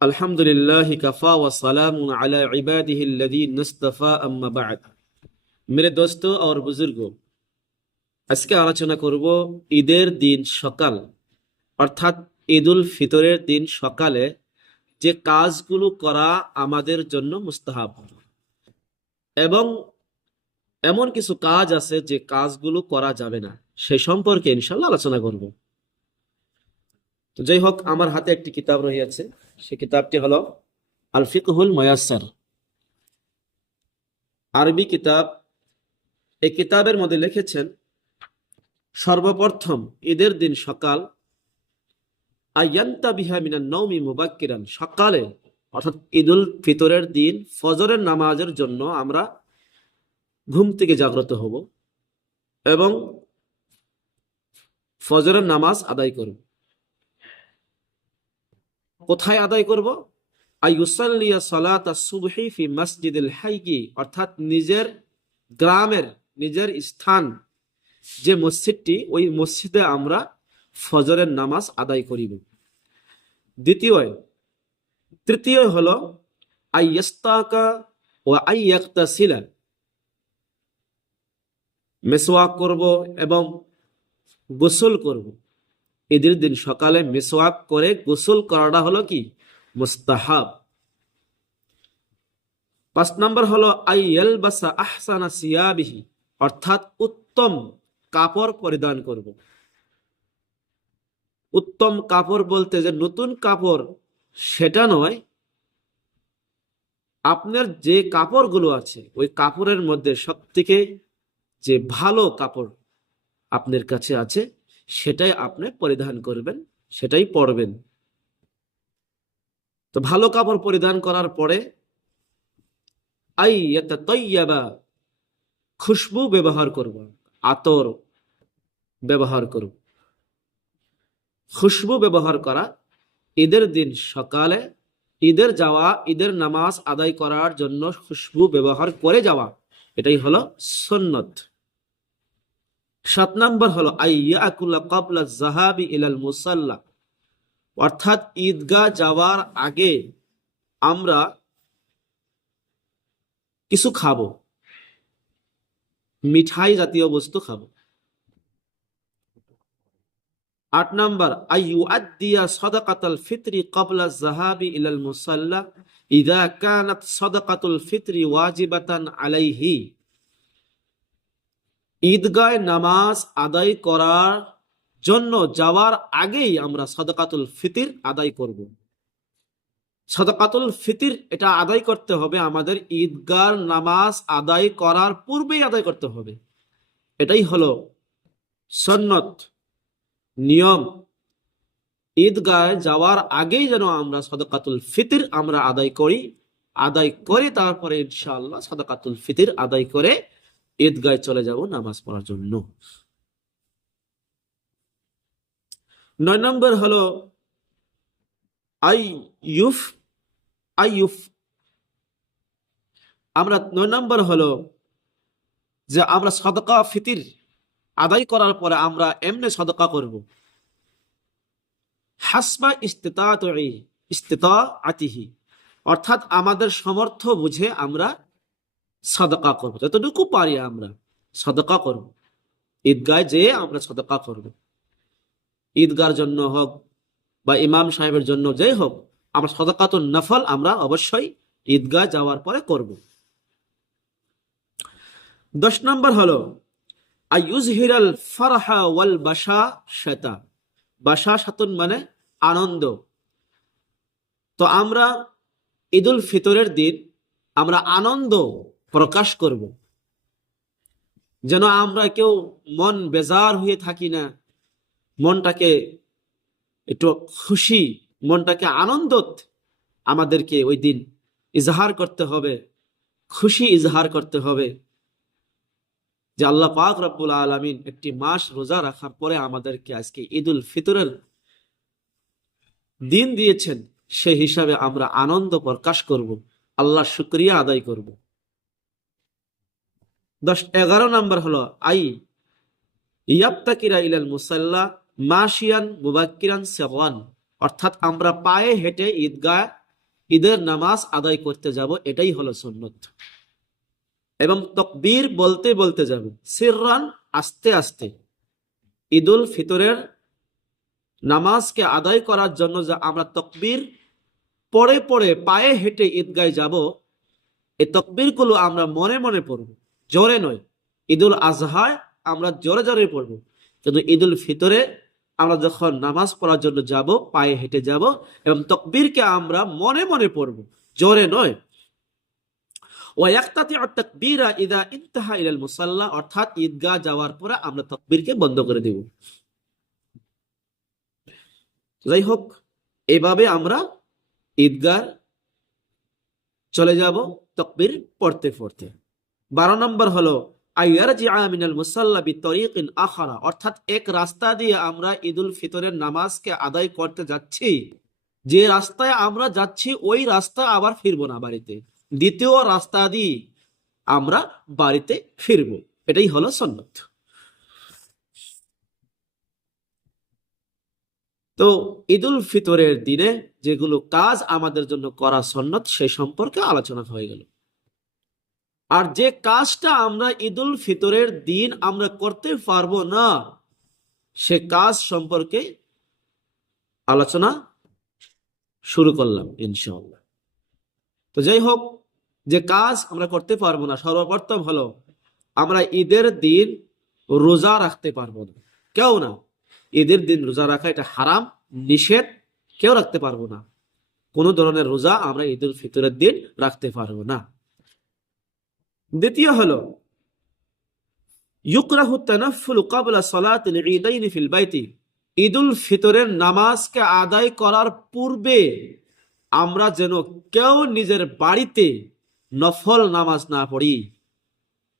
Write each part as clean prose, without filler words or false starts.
अल्हम्दुलिल्लाहि Kaffa व सलामुन अला इबादिहिल्लज़ीना इस्तफ़ा अम्मा बअद। मेरे दोस्तों और बुजुर्गों, আজকে আলোচনা করব ঈদের দিন সকাল অর্থাৎ ঈদুল ফিতরের দিন সকালে যে কাজগুলো করা আমাদের জন্য মুস্তাহাব এবং এমন কিছু কাজ আছে যে কাজগুলো করা যাবে না, সেই সম্পর্কে ইনশাআল্লাহ আলোচনা করব। তো যাই হোক, আমার হাতে একটি কিতাব রয়েছে, সেই কিতাবটি হলো আল ফিকহুল মুয়াসসার, আরবি কিতাব। এই কিতাবের মধ্যে লিখেছেন, সর্বপ্রথম ঈদের দিন সকাল আয়ান্তাবিহা মিনান নওমি মুবাক্কিরান, সকালে অর্থাৎ ঈদুল ফিতরের দিন ফজরের নামাজের জন্য আমরা ঘুম থেকে জাগ্রত হব এবং ফজরের নামাজ আদায় করব। কোথায় আদায় করব? আইয়ুসাল্লিয়া সালাতা সুবহি ফি মসজিদিল হাইয়ি, অর্থাৎ নিজের গ্রামের, নিজের স্থান যে মসজিদটি, ওই মসজিদে আমরা ফজরের নামাজ আদায় করিব। তৃতীয় হলো আইয়াস্তাকা ওয়া আইয়াগতাসিলা, মেসওয়াক করব এবং গোসল করব। ঈদের দিন সকালে মেসওয়াক করে গোসল করাটা হলো কি? মুস্তাহাব। 5 নম্বর হলো আইয়ালবাসা আহসানা সিয়াবিহি, অর্থাৎ উত্তম কাপড় পরিধান করব। উত্তম কাপড় বলতে যে নতুন কাপড় সেটা নয়, আপনার যে কাপড়গুলো আছে ওই কাপড়ের মধ্যে সবথেকে যে ভালো কাপড় আপনার কাছে আছে সেটাই আপনি পরিধান করবেন, সেটাই পরবেন। তো ভালো কাপড় পরিধান করার পরে আইয়াতাতাইয়াবা, খুশবু ব্যবহার করব, আতর ব্যবহার করব। খুশবু ব্যবহার করা ঈদের দিন সকালে ঈদের নামাজ আদায় করার জন্য খুশবু ব্যবহার করে যাওয়া, এটাই হলো সুন্নত। 7 নম্বর হলো আইয়াকুলা ক্বাবলা যাহাবি ইলাল মুসাল্লা, অর্থাৎ ঈদগাহ যাওয়ার আগে আমরা কিছু খাবো, মিঠাই জাতীয় বস্তু খাবো। 8 নম্বর আইয়ুআদ্দিয়া সাদাকাতুল ফিতরি ক্বাবলা যাহাবি ইলাল মুসাল্লা ইযা কানাত সাদাকাতুল ফিতরি ওয়াজিবাতান আলাইহি, ঈদগাহে নামাজ আদায় করার জন্য যাওয়ার আগেই আমরা সাদাকাতুল ফিতর আদায় করব। সাদাকাতুল ফিতর এটা আদায় করতে হবে আমাদের ঈদগাহ নামাজ আদায় করার পূর্বেই আদায় করতে হবে, এটাই হলো সুন্নত, নিয়ম। ঈদগাহে যাওয়ার আগেই যেন আমরা সাদাকাতুল ফিতর আমরা আদায় করি, আদায় করে তারপরে ইনশাআল্লাহ সাদাকাতুল ফিতর আদায় করে ঈদগাহে চলে যাব নামাজ পড়ার জন্য। 9 নম্বর হলো আমরা 9 নম্বর হলো যে আমরা সাদাকা ফিতর আদায় করার পরে আমরা এমনি সাদাকা করব, হাসবা ইস্তিতাআতিহি, অর্থাৎ আমাদের সামর্থ্য বুঝে আমরা সাদাকা করব, যতটুকু পারি আমরা সাদাকা করব। ঈদগাহে যেয়ে আমরা সাদাকা করব, ঈদগাহর জন্য হোক বা ইমাম সাহেবের জন্য যেই হোক, আমরা সাদাকাতুন নফল আমরা অবশ্যই ঈদগাহ যাওয়ার পরে করব। 10 নম্বর হলো আইয়ুজহিরাল ফারহা ওয়াল বাশাশাতা, বাশাশাতুন মানে আনন্দ। তো আমরা ঈদুল ফিতরের দিন আমরা আনন্দ প্রকাশ করব, যেন আমরা কেউ মন বেজার হয়ে থাকি না, মনটাকে একটু খুশি, মনটাকে আনন্দত আমাদেরকে ওই দিন ইজহার করতে হবে, খুশি ইজহার করতে হবে যে আল্লাহ পাক রব্বুল আলামিন একটি মাস রোজা রাখার পরে আমাদেরকে আজকে ঈদুল ফিতরের দিন দিয়েছেন, সেই হিসাবে আমরা আনন্দ প্রকাশ করব, আল্লাহর শুকরিয়া আদায় করব। 11 নম্বর হলো ইয়াবতাকিরা ইলাল মুসাল্লা মাশিয়ান মুবাক্কিরান সিররান, অর্থাৎ আমরা পায়ে হেঁটে ঈদগাহ ঈদের নামাজ আদায় করতে যাব, এটাই হলো সুন্নত। এবং তাকবীর বলতে বলতে যাব, সিররান, আস্তে আস্তে। ঈদুল ফিতরের নামাজকে আদায় করার জন্য যে আমরা তাকবীর পরে পরে পায়ে হেঁটে ঈদগায় যাব, এই তাকবীর গুলো আমরা মনে মনে পড়ব, জোরে নয়। ঈদুল আজহায় আমরা জোরে জোরে পড়ব, কিন্তু ঈদুল ফিতরে আমরা যখন নামাজ পড়ার জন্য যাব, পায়ে হেঁটে যাব, এবং তাকবীরকে আমরা মনে মনে পড়ব, জোরে নয়। অর্থাৎ ঈদগাহ যাওয়ার পরে আমরা তাকবীরকে বন্ধ করে দেব। যাই হোক, এভাবে আমরা ঈদগাহ চলে যাব তাকবীর পড়তে পড়তে। 12 নম্বর হলো অর্থাৎ এক রাস্তা দিয়ে আমরা ঈদুল ফিতরের নামাজকে আদায় করতে যাচ্ছি, যে রাস্তায় আমরা যাচ্ছি ওই রাস্তা আবার ফিরবো না বাড়িতে, দ্বিতীয় রাস্তা দিয়ে আমরা বাড়িতে ফিরবো, এটাই হলো সুন্নাত। তো ঈদুল ফিতরের দিনে যেগুলো কাজ আমাদের জন্য করা সুন্নাত, সেই সম্পর্কে আলোচনা হয়ে গেল। আর যে কাজটা আমরা ঈদুল ফিতরের দিন আমরা করতে পারবো না, সে কাজ সম্পর্কে আলোচনা শুরু করলাম ইনশাআল্লাহ। তো যাই হোক, যে কাজ আমরা করতে পারবো না, সর্বপ্রথম হলো আমরা ঈদের দিন রোজা রাখতে পারবো না, কেউ না। ঈদের দিন রোজা রাখা এটা হারাম, নিষেধ, কেউ রাখতে পারবো না। কোনো ধরনের রোজা আমরা ঈদুল ফিতরের দিন রাখতে পারবো না। দ্বিতীয় হলো ইউকরাহু তানাফফুলু ক্বাবলা সালাতিল ঈদাইন ফিল বাইতি। ঈদুল ফিতরের নামাজকে আদায় করার পূর্বে আমরা যেন কেউ নিজের বাড়িতে নফল নামাজ না পড়ি।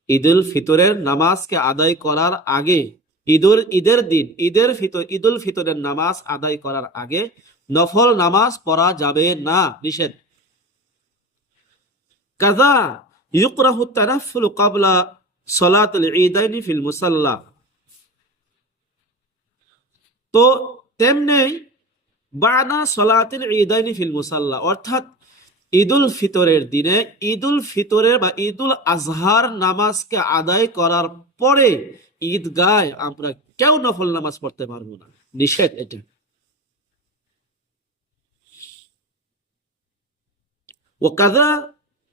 ঈদুল ফিতরের নামাজকে আদায় করার আগে, ঈদের দিন ঈদুল ফিতরের নামাজ আদায় করার আগে নফল নামাজ পড়া যাবে না, নিষেধ। কাযা ইউকরাহু তানাফফুলু ক্বাবলা সালাতিল ঈদাইন ফিল মুসাল্লা। তো তেমনি বা'দা সালাতিল ঈদাইন ফিল মুসাল্লা, অর্থাৎ ঈদুল ফিতরের দিনে ঈদুল ফিতরের বা ঈদুল আজহার নামাজকে আদায় করার পরে ঈদগায় আমরা কেউ নফল নামাজ পড়তে পারবো না, নিষেধ এটা। ওয়াকাযা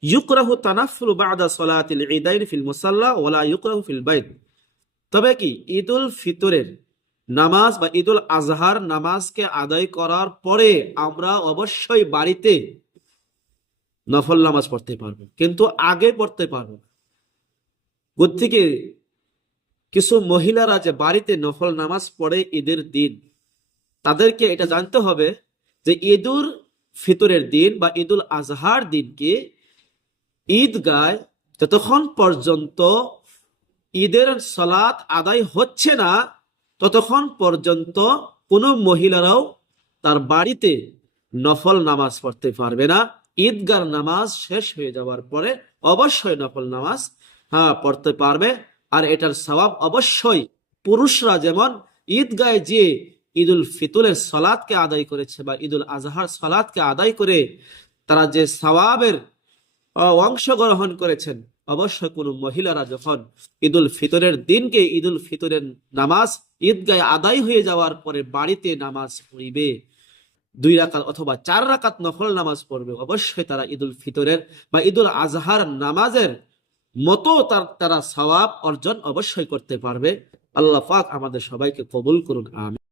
ইউকরাহু তানাফফুলু বা'দা সালাতিল ঈদাইন ফিল মুসাল্লা ওয়ালা ইউকরাহু ফিল বাইত। তবে কি ঈদুল ফিতরের নামাজ বা ঈদুল আজহার নামাজকে আদায় করার পরে আমরা অবশ্যই বাড়িতে নফল নামাজ পড়তে পারবো, কিন্তু আগে পড়তে পারবো না। কোত্থেকে কিছু মহিলারা যে বাড়িতে নফল নামাজ পড়ে ঈদের দিন, তাদেরকে এটা জানতে হবে যে ঈদুল ফিতরের দিন বা ঈদুল আজহার দিনকে ঈদগায় যতক্ষণ পর্যন্ত ঈদের সালাত আদায় হচ্ছে না, ততক্ষণ পর্যন্ত কোনো মহিলারাও তার বাড়িতে নফল নামাজ পড়তে পারবে না। ঈদগার নামাজ শেষ হয়ে যাওয়ার পরে অবশ্যই নফল নামাজ পড়তে পারবে। আর এটার সওয়াব অবশ্যই পুরুষরা যেমন ঈদগায় যে ঈদুল ফিতরের সালাতকে আদায় করেছে বা ঈদুল আজহার সালাতকে আদায় করে তারা যে সওয়াবের অংশগ্রহণ করেছেন, অবশ্যই কোনো মহিলারা যখন ঈদুল ফিতরের দিনকে ঈদুল ফিতরের নামাজ ঈদগায় আদায় হয়ে যাওয়ার পরে বাড়িতে নামাজ পড়িবে, 2 রাকাত অথবা 4 রাকাত নফল নামাজ পড়বে, অবশ্যই তারা ঈদুল ফিতরের বা ঈদুল আজহার নামাজের মতো তারা সওয়াব অর্জন অবশ্যই করতে পারবে। আল্লাহ পাক আমাদের সবাইকে কবুল করুন, আমিন।